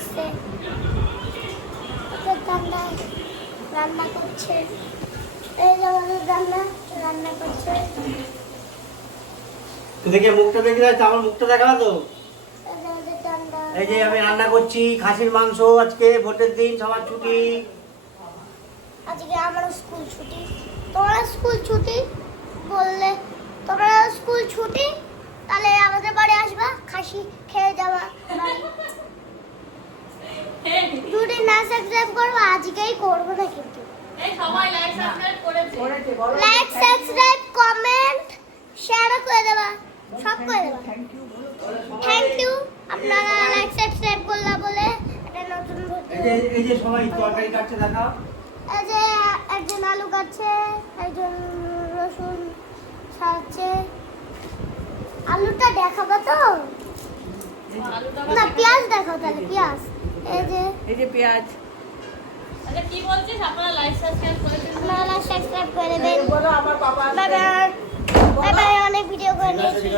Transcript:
এসছে রান্না করছে। এই যে আমাদের রান্না করছে। দেখে মুখটা দেখে যাচ্ছে, আমার মুখটা দেখাবা তো। এই যে আমি রান্না করছি খাসির মাংস, আজকে ভোটের দিন, সবার ছুটি। আজকে আমার স্কুল ছুটি। তোমরা স্কুল ছুটি বললে, তোমরা স্কুল ছুটি তাহলে আমাদের বাড়ি আসবা, খাসি খেয়ে যাবা। যদি না সাবস্ক্রাইব করবো আজকেই করবো না, কিন্তু সবাই লাইক সাবস্ক্রাইব করেছে। লাইক সাবস্ক্রাইব কমেন্ট শেয়ার করে দেবা, সব করে দেবা। থ্যাংক ইউ আপনারা লাইক সাবস্ক্রাইব করলা বলে। এটা নতুন এই যে সবাই তরকারি কাটছে দেখাও। এই যে একজন আলু কাটছে, একজন রসুন ছাড়াচ্ছে। আলুটা দেখাবো তো না, পেঁয়াজ দেখাও তাহলে। পেঁয়াজ এই যে পেঁয়াজ। আচ্ছা কি বলছিস, আপনারা লাইক সাবস্ক্রাইব করেছেন? আপনারা লাইক সাবস্ক্রাইব করে দেবেন। বলো আমার বাবা বাই বাই, অনেক ভিডিও করে নিয়েছি।